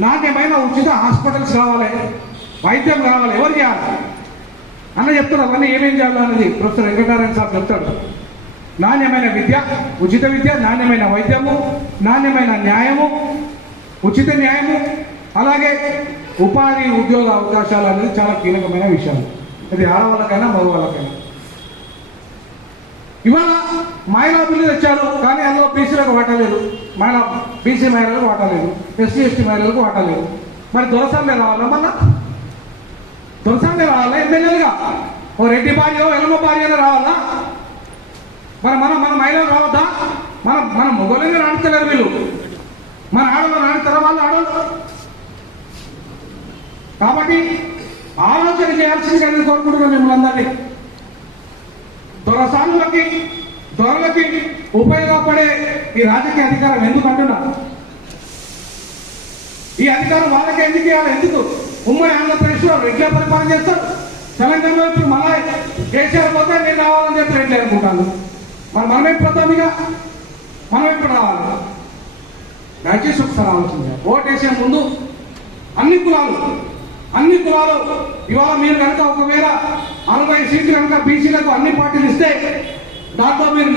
నాణ్యమైన ఉచిత హాస్పిటల్స్ రావాలి వైద్యం రావాలి ఎవరు చేయాలి? అన్న చెప్తారు అవన్నీ ఏమేం చేయాలి అనేది ప్రొఫెసర్ వెంకటనారాయణ సార్ చెప్తాడు నాణ్యమైన విద్య ఉచిత విద్య నాణ్యమైన వైద్యము నాణ్యమైన న్యాయము ఉచిత న్యాయము అలాగే ఉపాధి ఉద్యోగ అవకాశాలు అనేది చాలా కీలకమైన విషయాలు. అది ఆడవాళ్ళకైనా మగవాళ్ళకైనా. ఇవాళ మహిళా బిల్లు తెచ్చారు కానీ అందులో బీసీలకు వాటలేదు మహిళా బీసీ మహిళలకు వాటలేదు ఎస్సీ ఎస్టీ మహిళలకు వాటలేదు మరి దొరసాన్ని రావాలా మళ్ళా దొరసాన్ని రావాలా ఎమ్మెల్యేలుగా? ఓ రెడ్డి భార్య ఎలమ భార్య రావాలా? మరి మన మన మహిళలు రావద్దా? మన మన మొగలని రాణించలేరు వీళ్ళు. మన ఆడవాళ్ళు రాణిస్తారా వాళ్ళు ఆడవాళ్ళు? కాబట్టి ఆలోచన చేయాల్సింది కానీ కోరుకుంటున్నాను మిమ్మల్ని అందరినీ. దొరసానులకి త్వరలోకి ఉపయోగపడే ఈ రాజకీయ అధికారం ఎందుకు అంటున్నా ఈ అధికారం వాళ్ళకి ఎందుకు ఇవ్వాలి? ఎందుకు? ఉమ్మడి ఆంధ్రప్రదేశ్లో రెడ్లే పరిపాలన చేస్తారు. తెలంగాణలో ఇప్పుడు మళ్ళా కేసీఆర్ పోతే నేను రావాలని చెప్పి రెడ్లే అనుకుంటాను మరి మనం ఎప్పుడు పోతాం ఇక? మనం ఎప్పుడు రావాలి? దయచేసి ఒకసారి ఆలోచించాలి ఓటు వేసే ముందు అన్ని కులాలు అన్ని కులాలు ఇవాళ మీరు కనుక ఒకవేళ అరవై సీట్లు కనుక బీసీలకు అన్ని పార్టీలు ఇస్తే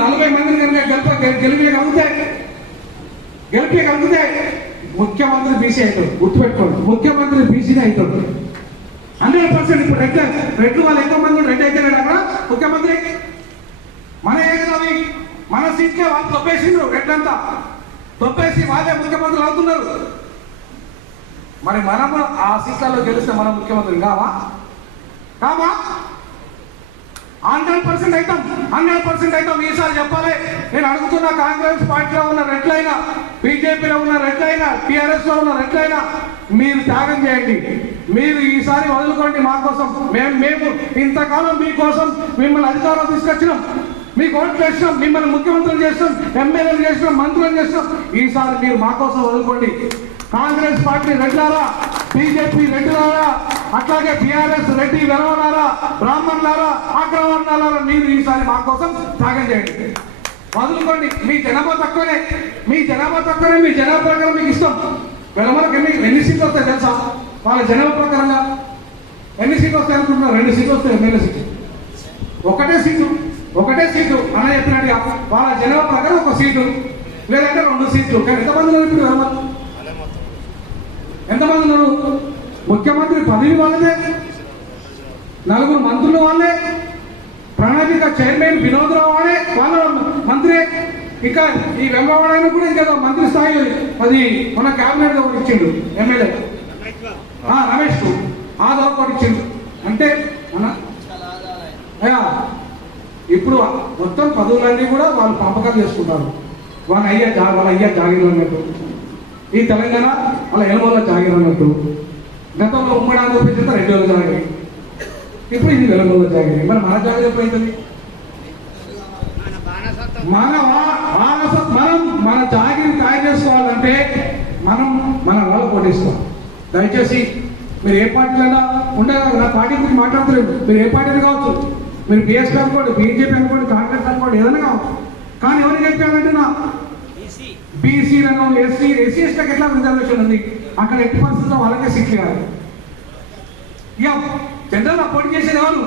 నలభై మందిని కనుక గెలిప గెలిపగలిగితే గెలిపగలిగితే ముఖ్యమంత్రి బీసీ అవుతాడు. గుర్తుపెట్టుకోండి ముఖ్యమంత్రి బీసీనే అవుతాడు. హండ్రెడ్ పర్సెంట్ ఇప్పుడు రెడ్ రెడ్ వాళ్ళు ఎంతో మంది రెడ్ అయితే అక్కడ ముఖ్యమంత్రి? మన ఏది మన సీట్లే వాళ్ళు తొప్పేసిండ్రు రెడ్లంతా. తొప్పేసి వాళ్ళే ముఖ్యమంత్రులు అవుతున్నారు. మరి మనము ఆ సీట్లలో గెలిస్తే మనం ముఖ్యమంత్రి కావా? కావా? హండ్రెడ్ పర్సెంట్ అవుతాం. హండ్రెడ్ పర్సెంట్ అవుతాం. ఈసారి చెప్పాలి. నేను అడుగుతున్న కాంగ్రెస్ పార్టీలో ఉన్న రెట్లైనా బీజేపీలో ఉన్న రెట్లైనా టీఆర్ఎస్లో ఉన్న రెట్లైనా మీరు త్యాగం చేయండి. మీరు ఈసారి వదులుకోండి మా కోసం. మేము మేము ఇంతకాలం మీకోసం మిమ్మల్ని అధికారం తీసుకొచ్చినాం. మీకు ఓట్లు వేసినాం. మిమ్మల్ని ముఖ్యమంత్రులు చేసినాం. ఎమ్మెల్యేలు చేసినాం. మంత్రులు చేసినాం. ఈసారి మీరు మా కోసం వదులుకోండి. కాంగ్రెస్ పార్టీ రెడ్లారా? బీజేపీ రెడ్లారా? అట్లాగే బీఆర్ఎస్ రెడ్డి వెలవనారా బ్రాహ్మణులారా అగ్రవర్ణాలారా నీరు ఈసారి మా కోసం త్యాగం చేయండి. వదులుకోండి. మీ జనాభా తక్కువనే. మీ జనాభా తక్కువనే మీ జనాభా ప్రకారం మీకు ఇష్టం. వెలమలకు ఎన్ని ఎన్ని సీట్లు వస్తాయి తెలుసా? వాళ్ళ జనాభా ప్రకారంగా. ఎన్ని సీట్లు వస్తాయి అనుకుంటున్నారు? రెండు సీట్లు వస్తాయి ఎమ్మెల్యే సీట్లు. ఒకటే సీటు ఒకటే సీటు. అన్న చెప్పినట్టుగా వాళ్ళ జనాభా ప్రకారం ఒక సీటు. లేదంటే రెండు సీట్లు. కానీ ఎంతమంది ఉన్నారు ఇప్పుడు వెలమలు ఎంతమంది ఉన్నారు? ముఖ్యమంత్రి పదవి వాళ్ళదే. నలుగురు మంత్రులు వాళ్ళే. ప్రణాళిక చైర్మన్ వినోద్రావు వాడే వాళ్ళ మంత్రి. ఇంకా ఈ వెంబవాడైన కూడా ఇంకా మంత్రి స్థాయి అది మన కేబినెట్ ఒకటి ఇచ్చిండు ఎమ్మెల్యే. రమేష్కు. ఆధార్ ఒకటి ఇచ్చిండు. అంటే మన అయ్యా ఇప్పుడు మొత్తం పదవులన్నీ కూడా వాళ్ళు పంపకాలు చేసుకుంటారు. వాళ్ళ అయ్యా వాళ్ళ అయ్యా జాగిర్ అన్నట్టు. ఈ తెలంగాణ వాళ్ళ ఎలమల జాగిర్ అన్నట్టు. గతంలో ఉమ్మడి ఆంధ్రప్రదేశ్ అంతా రెండు వేల జాగిరి ఇప్పుడు ఇది వెలమల జాగిరి మరి మన జాగ్రత్త ఎప్పుడైతుంది మన వా- మనం మన జాగిరి తయారు చేసుకోవాలంటే మనం మన వాళ్ళ పోటీస్తాం దయచేసి మీరు ఏ పార్టీలైనా ఉండే నా పార్టీ గురించి మాట్లాడతలేదు. మీరు ఏ పార్టీ కావచ్చు. మీరు బిఎస్పీ అనుకోండి బీజేపీ అనుకోండి కాంగ్రెస్ అనుకోండి ఏదైనా కావచ్చు. కానీ ఎవరికి చెప్పారంటే నా బీసీలను ఎస్సీ ఎస్సీ ఎస్టీకి ఎట్లా రిజర్వేషన్ ఉంది? అక్కడ ఎట్టి పరిస్థితుల్లో వాళ్ళకే సీట్లు కాదు ఇక జనరల్ పోటీ చేసేది ఎవరు?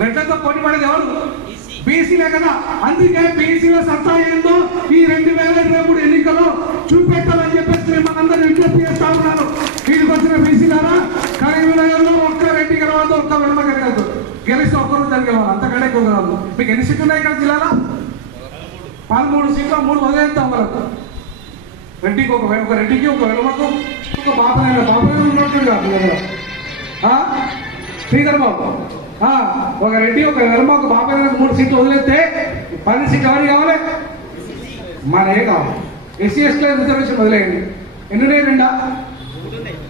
రెడ్లతో పోటీ పడేది ఎవరు? బీసీలే కదా. అందుకే బీసీల సత్తా ఏందో ఈ రెండు వేల ఇరవై మూడు ఎన్నికల్లో చూపెట్టాలని చెప్పేసి మనందరూ విజ్ఞప్తి చేస్తా ఉన్నారు. వీళ్ళకి వచ్చిన బీసీలారా కరీంనగర్లో ఒక్క రెడ్డి గెలవద్దు ఒక్క వెనమ గెలవద్దు. గెలిస్తే ఒక్కరు దాన్ని గెలవాలి అంతకంటే ఎక్కువ గెలవద్దు మీకు ఎన్ని సీట్లు ఉన్నాయి ఇక్కడ జిల్లాలో? పదమూడు సీట్లు మూడు వదిలేస్తాం వాళ్ళకు. రెడ్డికి ఒక ఒక రెడ్డికి ఒక వెలమకు ఒక బాబు బాబు ఉన్నట్టు కాదు ఆ? శ్రీధర్ బాబు ఒక రెడ్డి ఒక వెలమ ఒక బాబు మూడు సీట్లు వదిలేస్తే పది సీట్లు ఎవరికి కావాలి? మనే కావాలి. ఎస్సీ ఎస్టీ రిజర్వేషన్ వదిలేయండి. ఎన్ని ఉన్నాయి రెండా?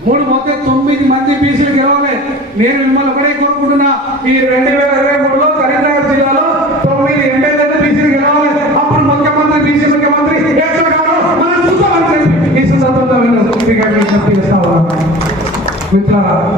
మూడు మొత్తం తొమ్మిది మంది బీసీలు గెలవాలి. నేను మిమ్మల్ని ఒకటే కోరుకుంటున్నా. ఈ రెండు వేల ఇరవై muita